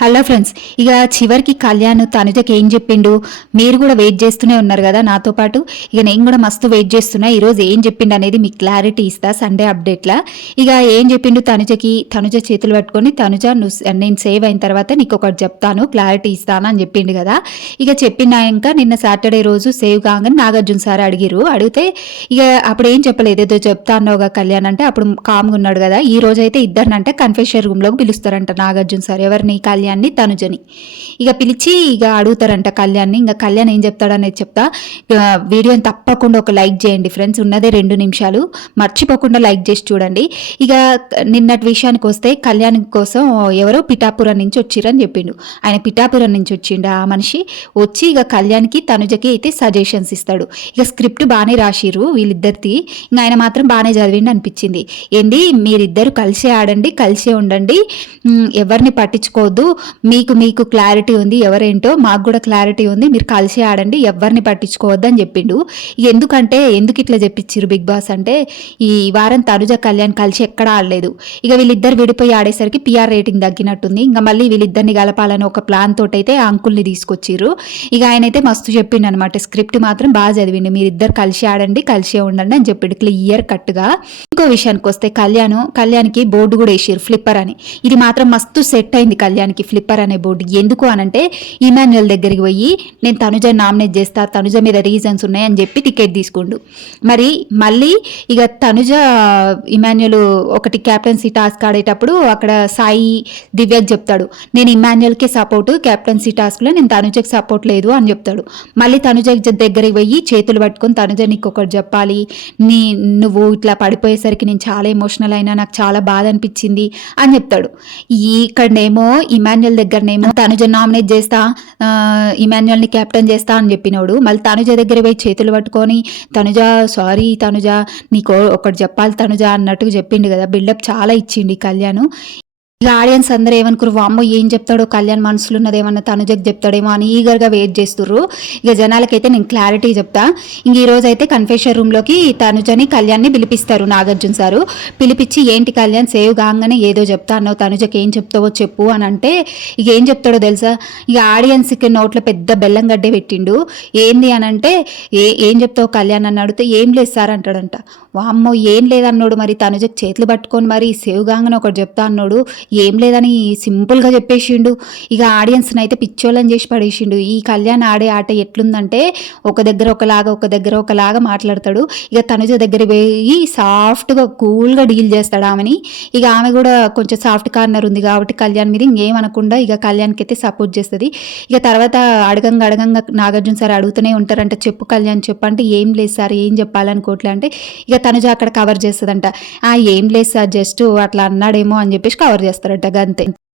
Hello friends, ఇక చివరికి కళ్యాణ్ తనుజకి ఏం చెప్పిండు? మీరు కూడా వెయిట్ చేస్తూనే ఉన్నారు కదా నాతో పాటు. ఇక నేను కూడా మస్తు వెయిట్ చేస్తున్నా. ఈరోజు ఏం చెప్పిండు అనేది మీకు క్లారిటీ ఇస్తా సండే అప్డేట్లా. ఇక ఏం చెప్పిండు తనుజకి? తనుజ చేతులు పట్టుకొని, తనుజ నేను సేవ్ అయిన తర్వాత నీకు ఒకటి చెప్తాను, క్లారిటీ ఇస్తాను అని చెప్పిండు కదా. ఇక చెప్పినాక నిన్న సాటర్డే రోజు సేవ్ కాగానే నాగార్జున సార్ అడిగితే ఇక అప్పుడు ఏం చెప్పలేదు, ఏదో చెప్తా అన్నావుగా కళ్యాణ్ అంటే అప్పుడు కామ్గా ఉన్నాడు కదా. ఈ రోజు అయితే ఇద్దరినంటే కన్ఫెషన్ రూమ్లోకి పిలుస్తారంట నాగార్జున సార్. ఎవరిని? కళ్యాణ్ తనుజని. ఇక పిలిచి ఇక అడుగుతారంట కళ్యాణ్ని. ఇంకా కళ్యాణ్ ఏం చెప్తాడనేది చెప్తా. వీడియోని తప్పకుండా ఒక లైక్ చేయండి ఫ్రెండ్స్, ఉన్నదే 2 నిమిషాలు, మర్చిపోకుండా లైక్ చేసి చూడండి. ఇక నిన్నటి విషయానికి వస్తే కళ్యాణ్ కోసం ఎవరో పిఠాపురం నుంచి వచ్చిరని చెప్పిండు. ఆయన పిఠాపురం నుంచి వచ్చిండు ఆ మనిషి. వచ్చి ఇక కళ్యాణ్కి తనుజకి అయితే సజెషన్స్ ఇస్తాడు. ఇక స్క్రిప్ట్ బాగానే రాసిర్రు వీళ్ళిద్దరిది. ఇంకా ఆయన మాత్రం బాగానే చదివిండి అనిపించింది. ఏంది, మీరిద్దరు కలిసే ఆడండి, కలిసే ఉండండి, ఎవరిని పట్టించుకోవద్దు, మీకు క్లారిటీ ఉంది ఎవరేంటో, మాకు కూడా క్లారిటీ ఉంది, మీరు కలిసి ఆడండి, ఎవరిని పట్టించుకోవద్దు అని చెప్పిండు. ఎందుకు ఇట్లా చెప్పించారు బిగ్ బాస్ అంటే, ఈ వారం తనుజ కళ్యాణ్ కలిసి ఎక్కడా ఆడలేదు. ఇక వీళ్ళిద్దరు విడిపోయి ఆడేసరికి పిఆర్ రేటింగ్ తగ్గినట్టుంది. ఇంకా మళ్ళీ వీళ్ళిద్దరిని కలపాలని ఒక ప్లాన్ తోటైతే ఆ అంకుల్ని తీసుకొచ్చిర్రు. ఇక ఆయన అయితే మస్తు చెప్పిండు అనమాట. స్క్రిప్ట్ మాత్రం బాగా చదివిండు, మీరిద్దరు కలిసి ఆడండి, కలిసే ఉండండి అని చెప్పిండు క్లియర్ కట్గా. ఇంకో విషయానికి వస్తే కళ్యాణ్కి బోర్డు కూడా వేసారు ఫ్లిప్పర్ అని. ఇది మాత్రం మస్తు సెట్ అయింది కళ్యాణ్కి ఫ్లిప్పర్ అనే బోర్డు. ఎందుకు అనంటే ఇమాన్యుయల్ దగ్గరికి పోయి నేను తనుజ నామినేట్ చేస్తా, తనుజ మీద రీజన్స్ ఉన్నాయని చెప్పి టికెట్ తీసుకుండు. మళ్ళీ ఇక తనుజ ఇమాన్యుయల్ ఒకటి క్యాప్టెన్సీ టాస్క్ ఆడేటప్పుడు అక్కడ సాయి దివ్యకి చెప్తాడు, నేను ఇమాన్యుయల్కే సపోర్టు, క్యాప్టెన్సీ టాస్క్లో నేను తనుజకి సపోర్ట్ లేదు అని చెప్తాడు. మళ్ళీ తనుజ దగ్గరికి పోయి చేతులు పట్టుకొని తనుజ నీకు ఒకటి చెప్పాలి, నువ్వు ఇట్లా పడిపోయేసరికి నేను చాలా ఎమోషనల్ అయినా, నాకు చాలా బాధ అనిపించింది అని చెప్తాడు. ఇక్కడనేమో ఇమాన్యుయల్ దగ్గరనేమో తనుజ నామినేట్ చేస్తా, ఇమాన్యుయల్ని కెప్టెన్ చేస్తా అని చెప్పినోడు మళ్ళీ తనుజ దగ్గర పోయి చేతులు పట్టుకొని తనుజ సారీ తనుజ నీకు ఒకటి చెప్పాలి తనుజ అన్నట్టుగా చెప్పిండు కదా. బిల్డప్ చాలా ఇచ్చిండు ఈ కళ్యాణ్. ఇక ఆడియన్స్ అందరూ ఏమనుకురు, వామ్మో ఏం చెప్తాడో కళ్యాణ్ మనసులో ఉన్నది ఏమన్నా తనుజకి చెప్తాడేమో అని ఈగర్గా వెయిట్ చేస్తుర్రు. ఇక జనాలకైతే నేను క్లారిటీ చెప్తా. ఇంక ఈరోజు అయితే కన్ఫెషన్ రూమ్లోకి తనుజని కళ్యాణ్ని పిలిపిస్తారు నాగార్జున సారు. పిలిపించి ఏంటి కళ్యాణ్ సేవ్ కాగానే ఏదో చెప్తా అన్నావు, తనుజకి ఏం చెప్తావో చెప్పు అని అంటే ఇక ఏం చెప్తాడో తెలుసా, ఇక ఆడియన్స్కి నోట్లో పెద్ద బెల్లం గడ్డే పెట్టిండు. ఏంది అని అంటే ఏం చెప్తావు కళ్యాణ్ అని అడిగితే ఏం లేదు సార్ అంటాడంట. వామ్మో ఏం లేదన్నాడు, మరి తనుజకి చేతులు పట్టుకొని మరి సేవ్ కాగానే ఒకటి చెప్తా అన్నాడు, ఏం లేదని సింపుల్గా చెప్పేసిండు. ఇక ఆడియన్స్ని అయితే పిచ్చోళ్ళని చేసి పడేసిండు. ఈ కళ్యాణ్ ఆడే ఆట ఎట్లుందంటే ఒక దగ్గర ఒకలాగా మాట్లాడతాడు. ఇక తనుజ దగ్గర పోయి సాఫ్ట్గా కూల్గా డీల్ చేస్తాడు ఆమెని. ఇక ఆమె కూడా కొంచెం సాఫ్ట్ కార్నర్ ఉంది కాబట్టి కళ్యాణ్ మీద ఇంకేమనకుండా ఇక కళ్యాణ్కి అయితే సపోర్ట్ చేస్తుంది. ఇక తర్వాత అడగంగా నాగార్జున సార్ అడుగుతూనే ఉంటారంట, చెప్పు కళ్యాణ్ చెప్పు అంటే ఏం లేదు సార్ ఏం చెప్పాలనుకోవట్లే అంటే ఇక తనుజ అక్కడ కవర్ చేస్తుందంట, ఏం లేదు సార్ జస్ట్ అట్లా అన్నాడేమో అని చెప్పేసి కవర్ చేస్తారట గంతే.